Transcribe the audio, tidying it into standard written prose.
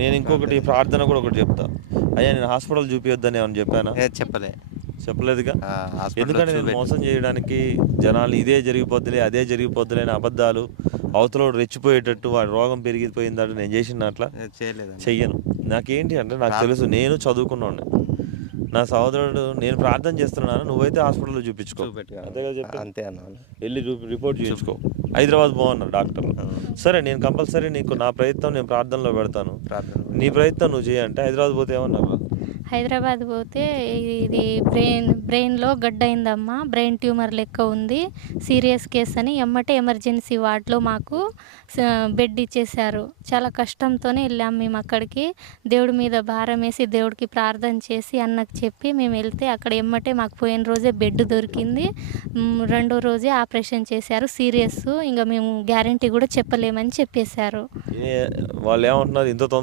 నేను ఇంకొకటి ప్రార్థన కూడా ఒకటి చెప్తా. అయ్యా నేను హాస్పిటల్ చూపియొద్దని ఏమన్నా చెప్పానా? చెప్పలే. చెప్పలేదుగా. హాస్పిటల్‌లో ఎందుకంటే నేను మోసం చేయడానికి జనాలు ఇదే జరిగిపోద్దిలే, అదే జరిగిపోద్దిలే అని అబద్ధాలు, అవతలోడు రెచ్చిపోయేటట్టు వాడి రోగం పెరిగిపోయిందంటే నేను చేసినా అట్లా? చేయలేదండి. చెయ్యను. నాకేంటి అంటే నాకు ప్రార్ తెలుసు నేను చదువుకున్నోడిని. నా సహోదరుడు నేను ప్రార్థన చేస్తున్నాను, నువ్వైతే హాస్పిటల్‌లో చూపించుకో. అంతే కదా చెప్పింది? అంతే అన్నాను. వెళ్ళి రిపోర్ట్ చేయించుకో. హైదరాబాద్ పో అన్నారు డాక్టర్లు. సరే నేను కంపల్సరీ నీకు నా ప్రయత్నం నేను ప్రార్థనలో పెడతాను. నీ ప్రయత్నం నువ్వు చేయి అంటే హైదరాబాద్ పోతే ఏమన్నారు? హైదరాబాద్ పోతే ఇది బ్రెయిన్లో గడ్డ అయిందమ్మా, బ్రెయిన్ ట్యూమర్ లెక్క ఉంది, సీరియస్ కేస్ అని ఎమ్మటే ఎమర్జెన్సీ వార్డులో మాకు బెడ్ ఇచ్చేశారు. చాలా కష్టంతోనే వెళ్ళాం మేము అక్కడికి. దేవుడి మీద భారం వేసి దేవుడికి ప్రార్థన చేసి అన్నకు చెప్పి మేము వెళ్తే అక్కడ ఎమ్మటే మాకు పోయిన రోజే బెడ్ దొరికింది. రెండో రోజే ఆపరేషన్ చేశారు, సీరియస్. ఇంకా మేము గ్యారంటీ కూడా చెప్పలేమని చెప్పేశారు. వాళ్ళు ఏమంటున్నారు ఇంత తొందరగా